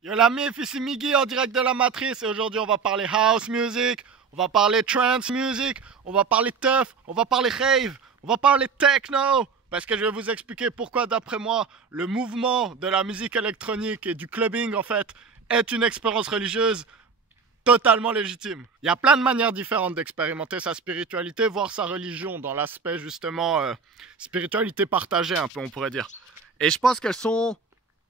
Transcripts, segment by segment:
Yo la mif, ici Miggy en direct de la Matrice et aujourd'hui on va parler house music, on va parler trance music, on va parler teuf, on va parler rave, on va parler techno parce que je vais vous expliquer pourquoi d'après moi le mouvement de la musique électronique et du clubbing en fait est une expérience religieuse totalement légitime. Il y a plein de manières différentes d'expérimenter sa spiritualité, voire sa religion dans l'aspect justement spiritualité partagée un peu on pourrait dire. Et je pense qu'elles sont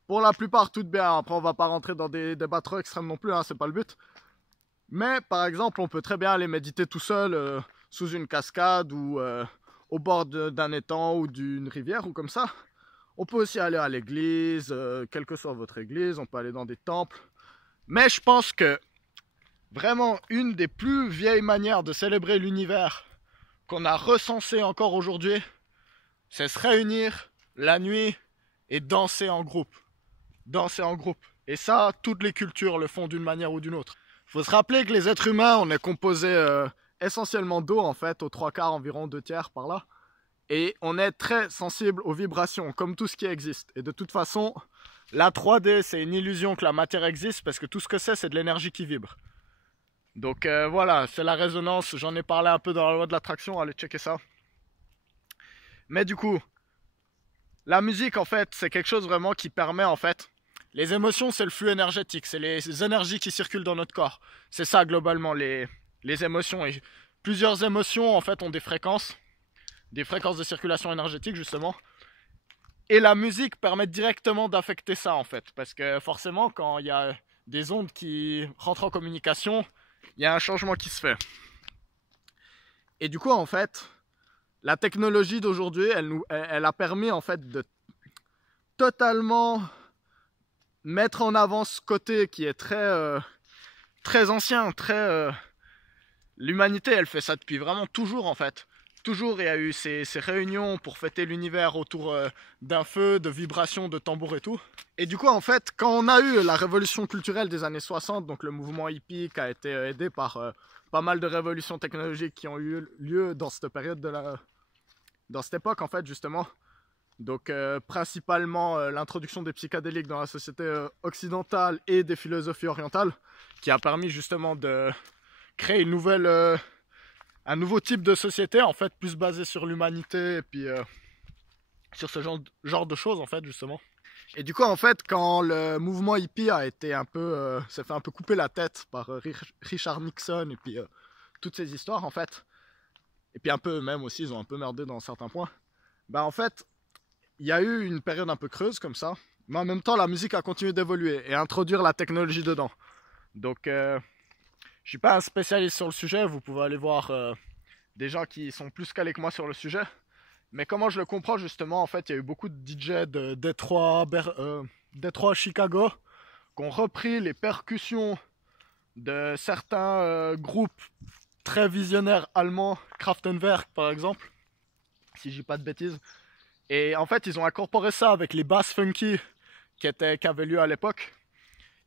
pour la plupart toutes bien. Après on va pas rentrer dans des débats trop extrêmes non plus, hein, c'est pas le but. Mais par exemple on peut très bien aller méditer tout seul sous une cascade ou au bord d'un étang ou d'une rivière ou comme ça. On peut aussi aller à l'église, quelle que soit votre église, on peut aller dans des temples. Mais je pense que vraiment une des plus vieilles manières de célébrer l'univers qu'on a recensé encore aujourd'hui, c'est se réunir la nuit et danser en groupe. Danser en groupe. Et ça, toutes les cultures le font d'une manière ou d'une autre. Il faut se rappeler que les êtres humains, on est composé essentiellement d'eau en fait, aux trois quarts, environ deux tiers par là. Et on est très sensible aux vibrations, comme tout ce qui existe. Et de toute façon, la 3D, c'est une illusion que la matière existe, parce que tout ce que c'est de l'énergie qui vibre. Donc voilà, c'est la résonance, j'en ai parlé un peu dans la loi de l'attraction, allez checker ça. Mais du coup, la musique en fait, c'est quelque chose vraiment qui permet en fait. Les émotions, c'est le flux énergétique, c'est les énergies qui circulent dans notre corps. C'est ça globalement les émotions. Et plusieurs émotions en fait ont des fréquences de circulation énergétique justement. Et la musique permet directement d'affecter ça en fait. Parce que forcément, quand il y a des ondes qui rentrent en communication, il y a un changement qui se fait. Et du coup, en fait, la technologie d'aujourd'hui, elle a permis en fait de totalement mettre en avant ce côté qui est très ancien, l'humanité, elle fait ça depuis vraiment toujours en fait. Toujours il y a eu ces réunions pour fêter l'univers autour d'un feu, de vibrations, de tambours et tout. Et du coup en fait, quand on a eu la révolution culturelle des années 60, donc le mouvement hippie qui a été aidé par pas mal de révolutions technologiques qui ont eu lieu dans cette période dans cette époque en fait justement. Donc principalement l'introduction des psychédéliques dans la société occidentale et des philosophies orientales, qui a permis justement de créer un nouveau type de société en fait plus basé sur l'humanité et puis sur ce genre de choses en fait justement. Et du coup en fait quand le mouvement hippie a été s'est fait un peu couper la tête par Richard Nixon et puis toutes ces histoires en fait, et puis un peu eux-mêmes aussi ils ont un peu merdé dans certains points, bah en fait il y a eu une période un peu creuse comme ça, mais en même temps la musique a continué d'évoluer et introduire la technologie dedans. Donc je suis pas un spécialiste sur le sujet, vous pouvez aller voir des gens qui sont plus calés que moi sur le sujet. Mais comment je le comprends justement, en fait il y a eu beaucoup de DJ de Détroit, Chicago, qui ont repris les percussions de certains groupes très visionnaires allemands, Kraftwerk par exemple, si je dis pas de bêtises. Et en fait, ils ont incorporé ça avec les basses funky qui avaient lieu à l'époque.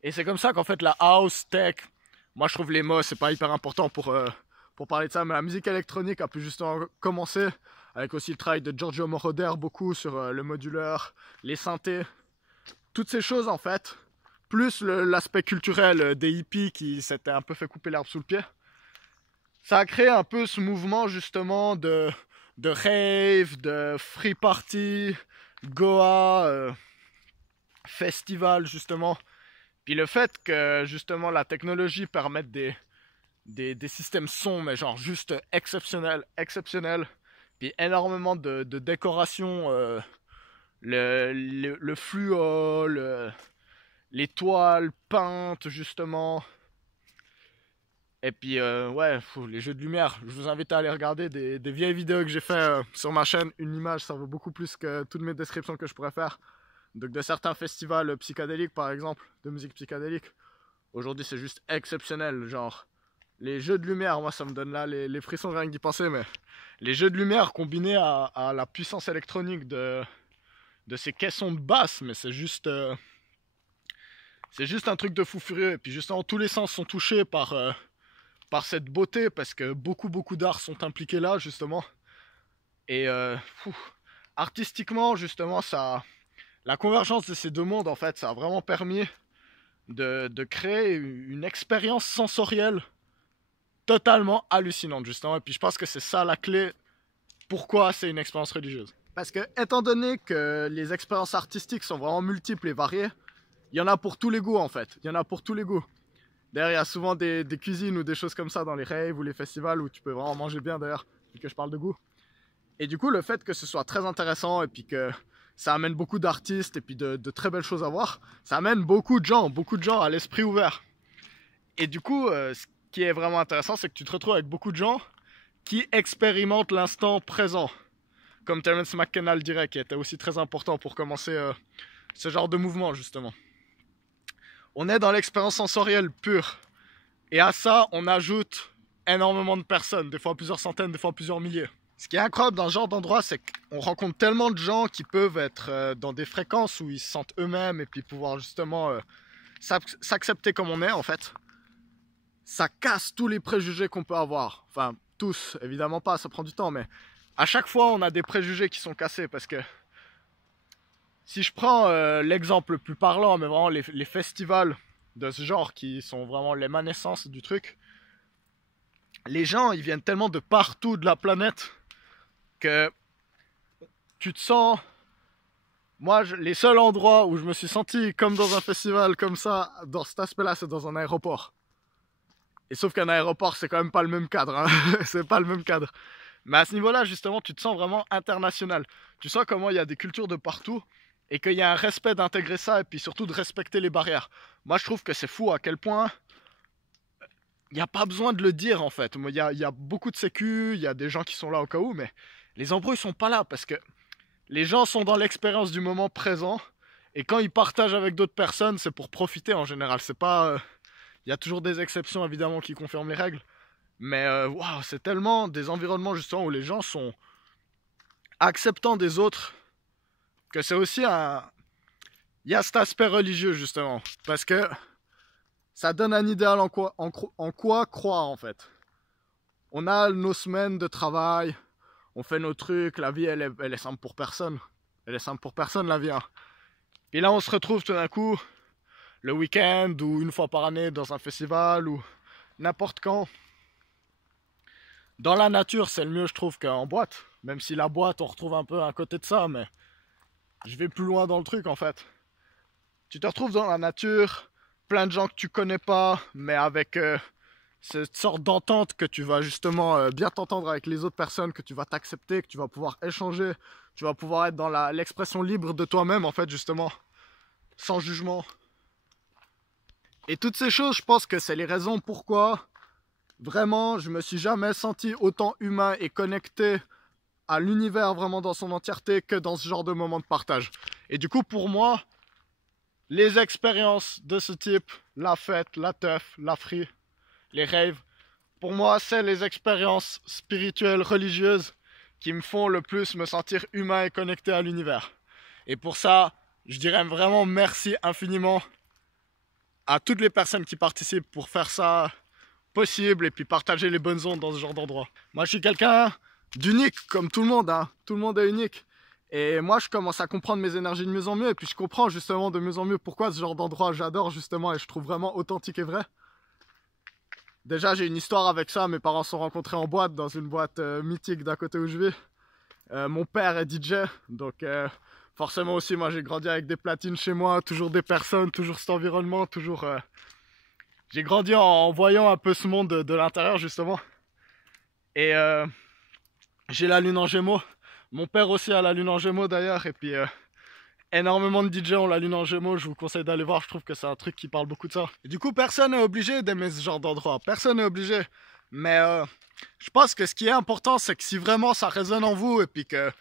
Et c'est comme ça qu'en fait, la house, tech, moi je trouve les mots, c'est pas hyper important pour parler de ça, mais la musique électronique a pu justement commencer avec aussi le travail de Giorgio Moroder, beaucoup sur le modulaire, les synthés, toutes ces choses en fait, plus l'aspect culturel des hippies qui s'étaient un peu fait couper l'herbe sous le pied. Ça a créé un peu ce mouvement justement de rave, de free party, Goa, festival justement. Puis le fait que justement la technologie permette des systèmes son, mais genre juste exceptionnels. Puis énormément de décoration, le fluo, les toiles peintes justement. Et puis ouais, les jeux de lumière, je vous invite à aller regarder des vieilles vidéos que j'ai fait sur ma chaîne. Une image, ça vaut beaucoup plus que toutes mes descriptions que je pourrais faire. Donc de certains festivals psychédéliques par exemple, de musique psychédélique. Aujourd'hui c'est juste exceptionnel, genre les jeux de lumière, moi ça me donne là les frissons rien que d'y penser, mais les jeux de lumière combinés à la puissance électronique de ces caissons de basse, mais c'est juste un truc de fou furieux. Et puis justement tous les sens sont touchés par cette beauté, parce que beaucoup d'arts sont impliqués là justement. Et artistiquement justement, la convergence de ces deux mondes en fait, ça a vraiment permis de créer une expérience sensorielle totalement hallucinante, justement. Et puis je pense que c'est ça la clé, pourquoi c'est une expérience religieuse. Parce que, étant donné que les expériences artistiques sont vraiment multiples et variées, il y en a pour tous les goûts, en fait. Il y en a pour tous les goûts. D'ailleurs, il y a souvent des cuisines ou des choses comme ça dans les raves ou les festivals où tu peux vraiment manger bien, d'ailleurs, vu que je parle de goût. Et du coup, le fait que ce soit très intéressant et puis que ça amène beaucoup d'artistes et puis de très belles choses à voir, ça amène beaucoup de gens à l'esprit ouvert. Et du coup, ce qui est vraiment intéressant, c'est que tu te retrouves avec beaucoup de gens qui expérimentent l'instant présent. Comme Terence McKenna le dirait, qui était aussi très important pour commencer ce genre de mouvement, justement. On est dans l'expérience sensorielle pure. Et à ça, on ajoute énormément de personnes, des fois plusieurs centaines, des fois plusieurs milliers. Ce qui est incroyable dans ce genre d'endroit, c'est qu'on rencontre tellement de gens qui peuvent être dans des fréquences où ils se sentent eux-mêmes et puis pouvoir justement s'accepter comme on est, en fait. Ça casse tous les préjugés qu'on peut avoir. Enfin, tous, évidemment pas, ça prend du temps, mais à chaque fois, on a des préjugés qui sont cassés parce que si je prends l'exemple le plus parlant, mais vraiment les festivals de ce genre qui sont vraiment l'émanescence du truc, les gens, ils viennent tellement de partout de la planète que tu te sens... Moi, les seuls endroits où je me suis senti comme dans un festival comme ça, dans cet aspect-là, c'est dans un aéroport. Et sauf qu'un aéroport, c'est quand même pas le même cadre, hein. C'est pas le même cadre. Mais à ce niveau-là, justement, tu te sens vraiment international. Tu sens comment il y a des cultures de partout et qu'il y a un respect d'intégrer ça et puis surtout de respecter les barrières. Moi, je trouve que c'est fou à quel point il n'y a pas besoin de le dire, en fait. Il y a beaucoup de sécu, il y a des gens qui sont là au cas où, mais les embrouilles sont pas là parce que les gens sont dans l'expérience du moment présent et quand ils partagent avec d'autres personnes, c'est pour profiter en général. C'est pas... Il y a toujours des exceptions, évidemment, qui confirment les règles. Mais waouh, c'est tellement des environnements, justement, où les gens sont acceptants des autres que c'est aussi un... Il y a cet aspect religieux, justement. Parce que ça donne un idéal en quoi croire, en fait. On a nos semaines de travail, on fait nos trucs, la vie, elle est simple pour personne. Elle est simple pour personne, la vie. Hein. Et là, on se retrouve tout d'un coup, le week-end ou une fois par année dans un festival ou n'importe quand. Dans la nature, c'est le mieux, je trouve, qu'en boîte. Même si la boîte, on retrouve un peu un côté de ça, mais je vais plus loin dans le truc, en fait. Tu te retrouves dans la nature, plein de gens que tu connais pas, mais avec cette sorte d'entente que tu vas justement bien t'entendre avec les autres personnes, que tu vas t'accepter, que tu vas pouvoir échanger, tu vas pouvoir être dans l'expression libre de toi-même, en fait, justement, sans jugement. Et toutes ces choses, je pense que c'est les raisons pourquoi, vraiment, je me suis jamais senti autant humain et connecté à l'univers vraiment dans son entièreté que dans ce genre de moment de partage. Et du coup, pour moi, les expériences de ce type, la fête, la teuf, la free, les raves, pour moi, c'est les expériences spirituelles, religieuses qui me font le plus me sentir humain et connecté à l'univers. Et pour ça, je dirais vraiment merci infiniment à toutes les personnes qui participent pour faire ça possible et puis partager les bonnes ondes dans ce genre d'endroit. Moi, je suis quelqu'un d'unique, comme tout le monde, hein. Tout le monde est unique. Et moi, je commence à comprendre mes énergies de mieux en mieux. Et puis, je comprends justement de mieux en mieux pourquoi ce genre d'endroit, j'adore justement et je trouve vraiment authentique et vrai. Déjà, j'ai une histoire avec ça. Mes parents se sont rencontrés en boîte, dans une boîte mythique d'à côté où je vis. Mon père est DJ, donc forcément aussi, moi, j'ai grandi avec des platines chez moi, toujours des personnes, toujours cet environnement, toujours... J'ai grandi en voyant un peu ce monde de l'intérieur, justement. Et j'ai la lune en Gémeaux. Mon père aussi a la lune en Gémeaux, d'ailleurs. Et puis, énormément de DJ ont la lune en Gémeaux. Je vous conseille d'aller voir. Je trouve que c'est un truc qui parle beaucoup de ça. Et du coup, personne n'est obligé d'aimer ce genre d'endroit. Personne n'est obligé. Mais je pense que ce qui est important, c'est que si vraiment ça résonne en vous et puis que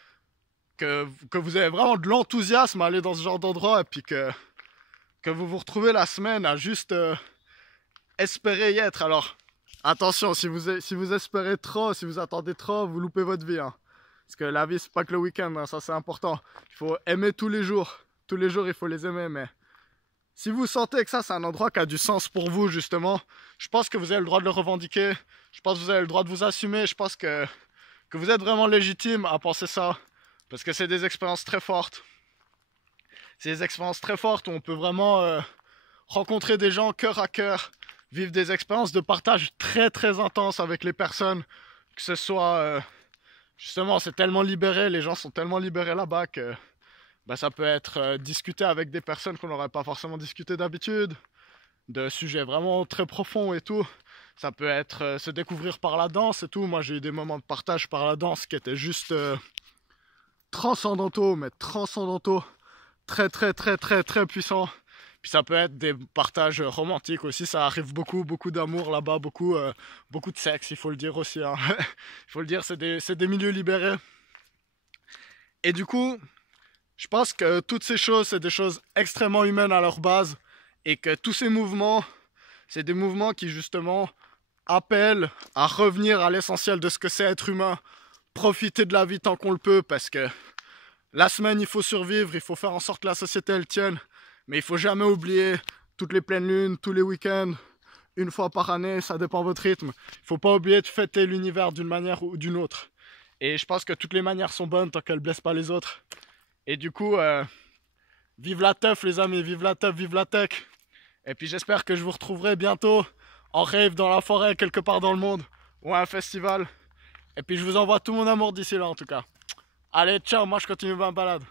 vous avez vraiment de l'enthousiasme à aller dans ce genre d'endroit et puis que vous vous retrouvez la semaine à juste espérer y être. Alors, attention, si vous espérez trop, si vous attendez trop, vous loupez votre vie. Hein. Parce que la vie, c'est pas que le week-end, hein, ça c'est important. Il faut aimer tous les jours. Tous les jours, il faut les aimer, mais... Si vous sentez que ça, c'est un endroit qui a du sens pour vous, justement, je pense que vous avez le droit de le revendiquer. Je pense que vous avez le droit de vous assumer. Je pense que vous êtes vraiment légitime à penser ça. Parce que c'est des expériences très fortes. C'est des expériences très fortes où on peut vraiment rencontrer des gens cœur à cœur, vivre des expériences de partage très très intenses avec les personnes, que ce soit justement c'est tellement libéré, les gens sont tellement libérés là-bas que ça peut être discuter avec des personnes qu'on n'aurait pas forcément discuté d'habitude, de sujets vraiment très profonds et tout. Ça peut être se découvrir par la danse et tout. Moi j'ai eu des moments de partage par la danse qui étaient juste transcendantaux, mais transcendantaux, très très très très très puissants. Puis ça peut être des partages romantiques aussi, ça arrive beaucoup, beaucoup d'amour là-bas, beaucoup de sexe, il faut le dire aussi, hein. Il faut le dire, c'est des milieux libérés. Et du coup, je pense que toutes ces choses, c'est des choses extrêmement humaines à leur base, et que tous ces mouvements, c'est des mouvements qui justement appellent à revenir à l'essentiel de ce que c'est être humain, profiter de la vie tant qu'on le peut, parce que la semaine il faut survivre, il faut faire en sorte que la société elle tienne, mais il faut jamais oublier toutes les pleines lunes, tous les week-ends, une fois par année, ça dépend de votre rythme. Il faut pas oublier de fêter l'univers d'une manière ou d'une autre. Et je pense que toutes les manières sont bonnes tant qu'elles blessent pas les autres. Et du coup, vive la teuf les amis, vive la teuf, vive la tech. Et puis j'espère que je vous retrouverai bientôt en rave dans la forêt quelque part dans le monde, ou à un festival. Et puis je vous envoie tout mon amour d'ici là en tout cas. Allez, ciao, moi je continue ma balade.